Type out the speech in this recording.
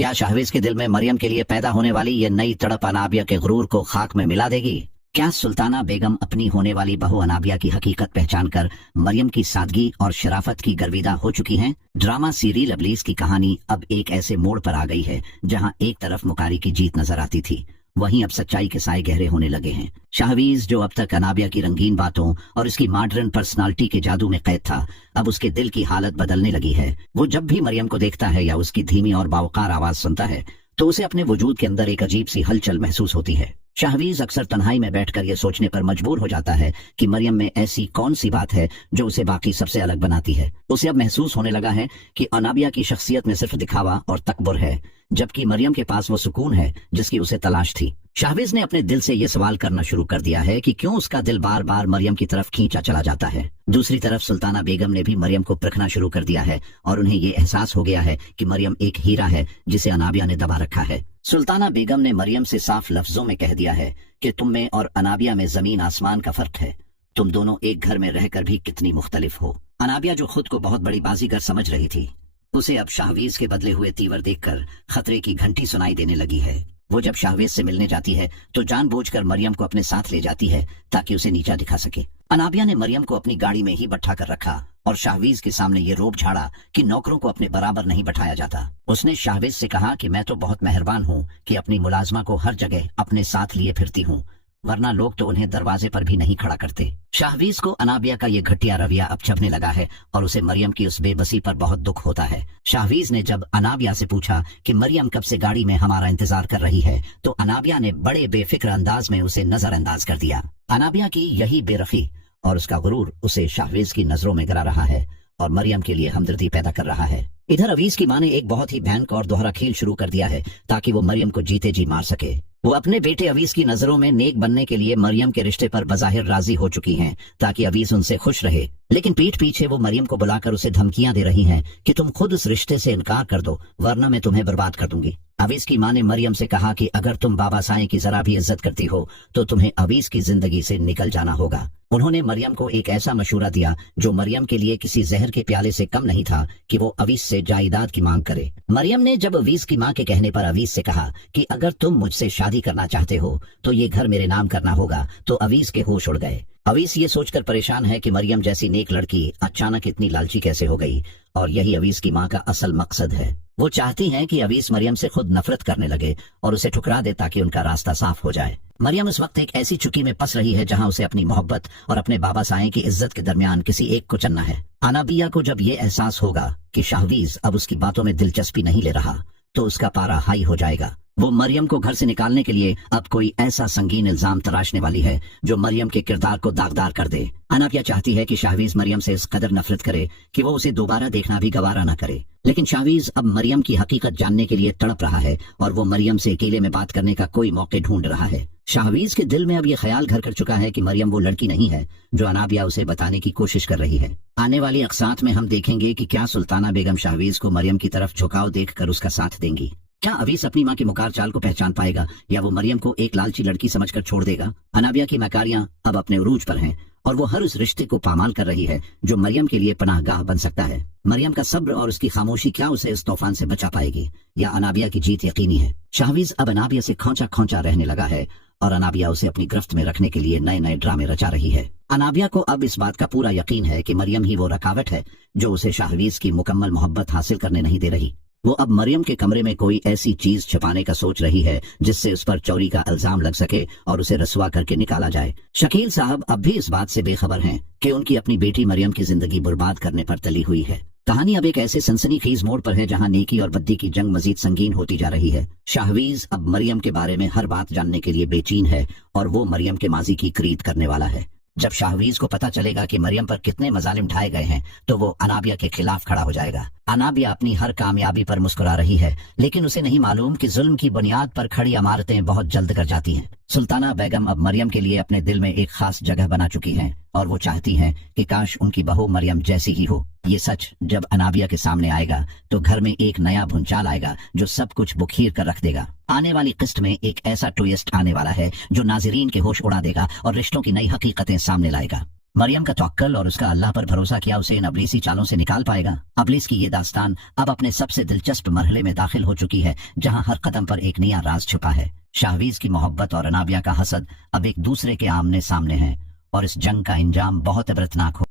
क्या शाहवीज के दिल में मरियम के लिए पैदा होने वाली ये नई तड़प अनाबिया के गुरूर को खाक में मिला देगी? क्या सुल्ताना बेगम अपनी होने वाली बहू अनाबिया की हकीकत पहचान कर मरियम की सादगी और शराफत की गर्विदा हो चुकी हैं? ड्रामा सीरियल इब्लीस की कहानी अब एक ऐसे मोड़ पर आ गई है जहां एक तरफ मुकारी की जीत नजर आती थी, वहीं अब सच्चाई के साए गहरे होने लगे हैं। शाहवीज, जो अब तक अनाबिया की रंगीन बातों और उसकी मॉडर्न पर्सनालिटी के जादू में कैद था, अब उसके दिल की हालत बदलने लगी है। वो जब भी मरियम को देखता है या उसकी धीमी और बावकार आवाज सुनता है तो उसे अपने वजूद के अंदर एक अजीब सी हलचल महसूस होती है। शाहवीज अक्सर तन्हाई में बैठकर ये सोचने पर मजबूर हो जाता है कि मरियम में ऐसी कौन सी बात है जो उसे बाकी सबसे अलग बनाती है। उसे अब महसूस होने लगा है कि अनाबिया की शख्सियत में सिर्फ दिखावा और तकब्बुर है, जबकि मरियम के पास वो सुकून है जिसकी उसे तलाश थी। शाहवीज ने अपने दिल से ये सवाल करना शुरू कर दिया है कि क्यों उसका दिल बार बार मरियम की तरफ खींचा चला जाता है। दूसरी तरफ सुल्ताना बेगम ने भी मरियम को परखना शुरू कर दिया है और उन्हें ये एहसास हो गया है कि मरियम एक हीरा है जिसे अनाबिया ने दबा रखा है। सुल्ताना बेगम ने मरियम से साफ लफ्जों में कह दिया है कि तुम में और अनाबिया में जमीन आसमान का फर्क है। तुम दोनों एक घर में रहकर भी कितनी मुख्तलिफ हो। अनाबिया, जो खुद को बहुत बड़ी बाजीगर समझ रही थी, उसे अब शाहवीज के बदले हुए तीवर देखकर खतरे की घंटी सुनाई देने लगी है। वो जब शाहवीज से मिलने जाती है तो जानबूझकर मरियम को अपने साथ ले जाती है ताकि उसे नीचा दिखा सके। अनाबिया ने मरियम को अपनी गाड़ी में ही बैठा कर रखा और शाहवीज के सामने ये रोब झाड़ा कि नौकरों को अपने बराबर नहीं बैठाया जाता। उसने शाहवीज से कहा कि मैं तो बहुत मेहरबान हूँ कि अपनी मुलाजमा को हर जगह अपने साथ लिए फिरती हूँ, वरना लोग तो उन्हें दरवाजे पर भी नहीं खड़ा करते। शाहवीज को अनाबिया का ये घटिया रवैया अब छपने लगा है और उसे मरियम की उस बेबसी पर बहुत दुख होता है। शाहवीज ने जब अनाबिया से पूछा कि मरियम कब से गाड़ी में हमारा इंतजार कर रही है तो अनाबिया ने बड़े बेफिक्र अंदाज में उसे नजरअंदाज कर दिया। अनाबिया की यही बेरखी और उसका गुरूर उसे शाहवीज की नजरों में गिरा रहा है और मरियम के लिए हमदर्दी पैदा कर रहा है। इधर अवीज की मां ने एक बहुत ही भयानक और दोहरा खेल शुरू कर दिया है ताकि वो मरियम को जीते जी मार सके। वो अपने बेटे अवीज की नजरों में नेक बनने के लिए मरियम के रिश्ते पर बजाहिर राजी हो चुकी हैं ताकि अवीज उनसे खुश रहे, लेकिन पीठ पीछे वो मरियम को बुलाकर उसे धमकियां दे रही हैं कि तुम खुद उस रिश्ते से इनकार कर दो वरना मैं तुम्हें बर्बाद कर दूंगी। अवीज की मां ने मरियम से कहा कि अगर तुम बाबा साईं की जरा भी इज्जत करती हो तो तुम्हें अवीज की जिंदगी से निकल जाना होगा। उन्होंने मरियम को एक ऐसा मशूरा दिया जो मरियम के लिए किसी जहर के प्याले से कम नहीं था कि वो अवीज से जायदाद की मांग करे। मरियम ने जब अवीज की मां के कहने पर अवीज से कहा कि अगर तुम मुझसे शादी करना चाहते हो तो ये घर मेरे नाम करना होगा, तो अवीज के होश उड़ गए। अवीज ये सोचकर परेशान है कि मरियम जैसी नेक लड़की अचानक इतनी लालची कैसे हो गई, और यही अवीज की मां का असल मकसद है। वो चाहती हैं कि अवीज मरियम से खुद नफरत करने लगे और उसे ठुकरा दे ताकि उनका रास्ता साफ हो जाए। मरियम इस वक्त एक ऐसी चुकी में फंस रही है जहां उसे अपनी मोहब्बत और अपने बाबा साईं की इज्जत के दरमियान किसी एक को चुनना है। अनाबिया को जब ये एहसास होगा कि शाहवीज अब उसकी बातों में दिलचस्पी नहीं ले रहा तो उसका पारा हाई हो जाएगा। वो मरियम को घर से निकालने के लिए अब कोई ऐसा संगीन इल्जाम तराशने वाली है जो मरियम के किरदार को दागदार कर दे। अनाबिया चाहती है कि शाहवीज मरियम से इस कदर नफरत करे कि वो उसे दोबारा देखना भी गवारा न करे, लेकिन शाहवीज अब मरियम की हकीकत जानने के लिए तड़प रहा है और वो मरियम से अकेले में बात करने का कोई मौका ढूंढ रहा है। शाहवीज के दिल में अब ये ख्याल घर कर चुका है कि मरियम वो लड़की नहीं है जो अनाबिया उसे बताने की कोशिश कर रही है। आने वाली अक़सात में हम देखेंगे कि क्या सुल्ताना बेगम शाहवीज को मरियम की तरफ झुकाव देखकर उसका साथ देंगी। क्या अवीस अपनी मां के मुकार चाल को पहचान पाएगा या वो मरियम को एक लालची लड़की समझकर छोड़ देगा। अनाबिया की मकारियां अब अपने उरूज पर हैं और वो हर उस रिश्ते को पामाल कर रही है जो मरियम के लिए पनाहगाह बन सकता है। मरियम का सब्र और उसकी खामोशी क्या उसे इस तूफान से बचा पाएगी या अनाबिया की जीत यकीनी है। शाहवीज अब अनाबिया से खौंचा खौंचा रहने लगा है और अनाबिया उसे अपनी गिरफ्त में रखने के लिए नए नए ड्रामे रचा रही है। अनाबिया को अब इस बात का पूरा यकीन है कि मरियम ही वो रुकावट है जो उसे शाहवीज की मुकम्मल मोहब्बत हासिल करने नहीं दे रही। वो अब मरियम के कमरे में कोई ऐसी चीज छुपाने का सोच रही है जिससे उस पर चोरी का इल्जाम लग सके और उसे रसवा करके निकाला जाए। शकील साहब अब भी इस बात से बेखबर हैं कि उनकी अपनी बेटी मरियम की जिंदगी बर्बाद करने पर तली हुई है। कहानी अब एक ऐसे सनसनीखेज मोड़ पर है जहां नेकी और बद्दी की जंग मजीद संगीन होती जा रही है। शाहवीज अब मरियम के बारे में हर बात जानने के लिए बेचैन है और वो मरियम के माजी की खरीद करने वाला है। जब शाहवीज को पता चलेगा कि मरियम पर कितने मजालिम ढाए गए हैं तो वो अनाबिया के खिलाफ खड़ा हो जाएगा। अनाबिया अपनी हर कामयाबी पर मुस्कुरा रही है, लेकिन उसे नहीं मालूम कि जुल्म की बुनियाद पर खड़ी इमारतें बहुत जल्द कर जाती हैं। सुल्ताना बेगम अब मरियम के लिए अपने दिल में एक खास जगह बना चुकी हैं और वो चाहती हैं कि काश उनकी बहू मरियम जैसी ही हो। ये सच जब अनाबिया के सामने आएगा तो घर में एक नया भूचाल आएगा जो सब कुछ बुखीर कर रख देगा। आने वाली किस्त में एक ऐसा ट्विस्ट आने वाला है जो नाजरीन के होश उड़ा देगा और रिश्तों की नई हकीकतें सामने लाएगा। मरियम का तवक्कल और उसका अल्लाह पर भरोसा किया उसे इन अबलीसी चालों से निकाल पाएगा। अबलीस की ये दास्तान अब अपने सबसे दिलचस्प मरहले में दाखिल हो चुकी है, जहां हर कदम पर एक नया राज छुपा है। शाहवीज की मोहब्बत और अनाबिया का हसद अब एक दूसरे के आमने सामने हैं और इस जंग का इंजाम बहुत इबरतनाक हो